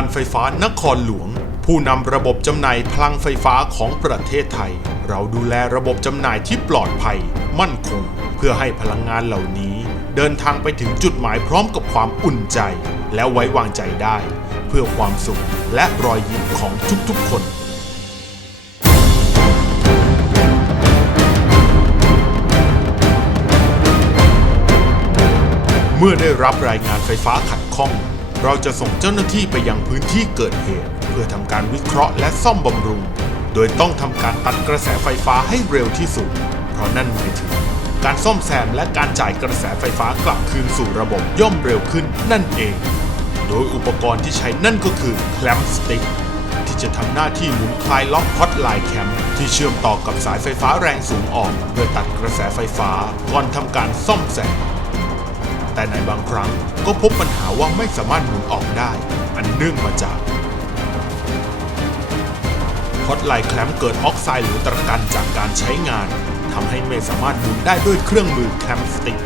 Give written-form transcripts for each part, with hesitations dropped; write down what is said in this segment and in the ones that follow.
การไฟฟ้านครหลวงผู้นำระบบจำหน่ายพลังไฟฟ้าของประเทศไทยเราดูแลระบบจำหน่ายที่ปลอดภัยมั่นคงเพื่อให้พลังงานเหล่านี้เดินทางไปถึงจุดหมายพร้อมกับความอุ่นใจและไว้วางใจได้เพื่อความสุขและรอยยิ้มของทุกๆคนเมื่อได้รับรายงานไฟฟ้าขัดข้องเราจะส่งเจ้าหน้าที่ไปยังพื้นที่เกิดเหตุเพื่อทำการวิเคราะห์และซ่อมบำรุงโดยต้องทำการตัดกระแสไฟฟ้าให้เร็วที่สุดเพราะนั่นหมายถึงการซ่อมแซมและการจ่ายกระแสไฟฟ้ากลับคืนสู่ระบบย่อมเร็วขึ้นนั่นเองโดยอุปกรณ์ที่ใช้นั่นก็คือแคลมสติ๊กที่จะทำหน้าที่หมุนคลายล็อกฮอตไลน์แคมที่เชื่อมต่อกับสายไฟฟ้าแรงสูงออกเพื่อตัดกระแสไฟฟ้าก่อนทำการซ่อมแซมแต่ในบางครั้งก็พบปัญหาว่าไม่สามารถหมุนออกได้อันเนื่องมาจากฮอตไลน์แคลมเกิดออกไซด์หรือตะกันจากการใช้งานทำให้ไม่สามารถหมุนได้ด้วยเครื่องมือแคลมสติ๊ก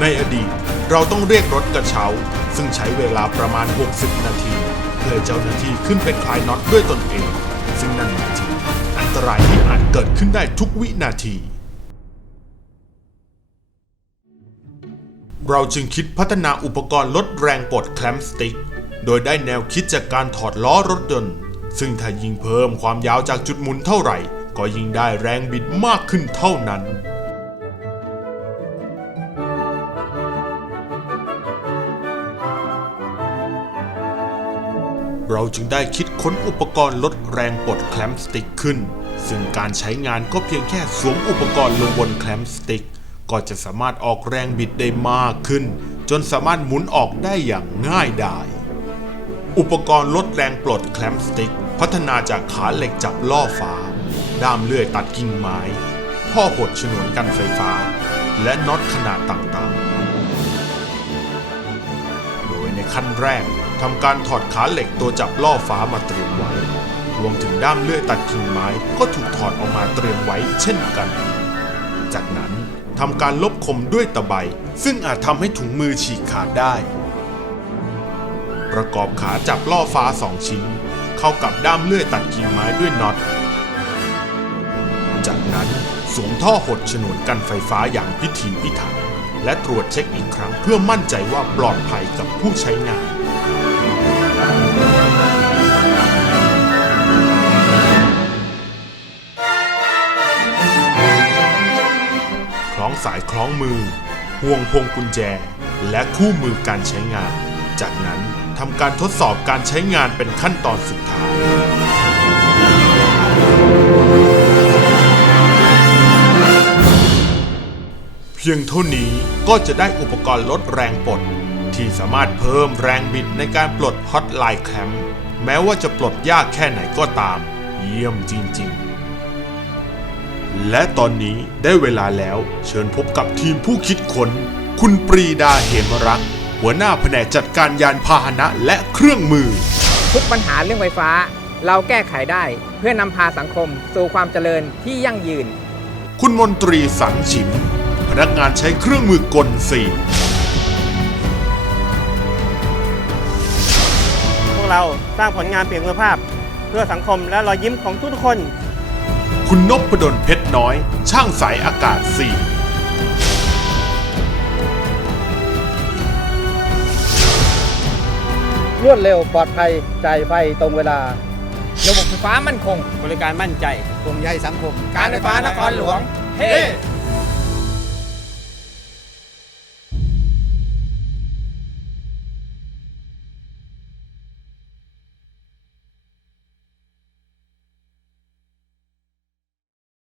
ในอดีตเราต้องเรียกรถกระเช้าซึ่งใช้เวลาประมาณ60นาทีเพื่อเจ้าหน้าที่ขึ้นไปคลายน็อตด้วยตนเองซึ่งนั่นหมายถึงอันตรายที่อาจเกิดขึ้นได้ทุกวินาทีเราจึงคิดพัฒนาอุปกรณ์ลดแรงปลดแคลมสติ๊กโดยได้แนวคิดจากการถอดล้อรถยนต์ซึ่งถ้ายิ่งเพิ่มความยาวจากจุดหมุนเท่าไหร่ก็ยิ่งได้แรงบิดมากขึ้นเท่านั้นเราจึงได้คิดค้นอุปกรณ์ลดแรงปลดแคลมสติ๊กขึ้นซึ่งการใช้งานก็เพียงแค่สวมอุปกรณ์ลงบนแคลมสติ๊กก็จะสามารถออกแรงบิดได้มากขึ้นจนสามารถหมุนออกได้อย่างง่ายดายอุปกรณ์ลดแรงปลดแคลมสติ๊กพัฒนาจากขาเหล็กจับล่อฟ้าด้ามเลื่อยตัดกิ่งไม้ท่อหดฉนวนกันไฟฟ้าและน็อตขนาดต่างๆโดยในขั้นแรกทำการถอดขาเหล็กตัวจับล่อฟ้ามาเตรียมไว้รวมถึงด้ามเลื่อยตัดกิ่งไม้ก็ถูกถอดออกมาเตรียมไว้เช่นกันจากนั้นทำการลบคมด้วยตะไบซึ่งอาจทำให้ถุงมือฉีกขาดได้ประกอบขาจับล่อฟ้า2ชิ้นเข้ากับด้ามเลื่อยตัดกิ่งไม้ด้วยน็อตจากนั้นสวมท่อหดฉนวนกันไฟฟ้าอย่างพิถีพิถันและตรวจเช็คอีกครั้งเพื่อมั่นใจว่าปลอดภัยกับผู้ใช้งานคล้องสายคล้องมือห่วงพวงกุญแจและคู่มือการใช้งานจากนั้นทำการทดสอบการใช้งานเป็นขั้นตอนสุดท้ายเพียงเท่านี้ก็จะได้อุปกรณ์ลดแรงปลดที่สามารถเพิ่มแรงบิดในการปลดฮอตไลน์แคลมแม้ว่าจะปลดยากแค่ไหนก็ตามเยี่ยมจริงๆและตอนนี้ได้เวลาแล้วเชิญพบกับทีมผู้คิดค้นคุณปรีดาเหมรักษ์หัวหน้าแผนกจัดการยานพาหนะและเครื่องมือทุกปัญหาเรื่องไฟฟ้าเราแก้ไขได้เพื่อนำพาสังคมสู่ความเจริญที่ยั่งยืนคุณมนตรีสังฉิมพนักงานใช้เครื่องมือกล4พวกเราสร้างผลงานเปลี่ยนคุณภาพเพื่อสังคมและรอยยิ้มของทุกๆคนคุณนพดลเพชรน้อยช่างสายอากาศ4รวดเร็วปลอดภัยจ่ายไฟตรงเวลาระบบไฟฟ้ามั่นคงบริการมั่นใจห่วงใยสังคมการไฟฟ้านครหลวงเฮ้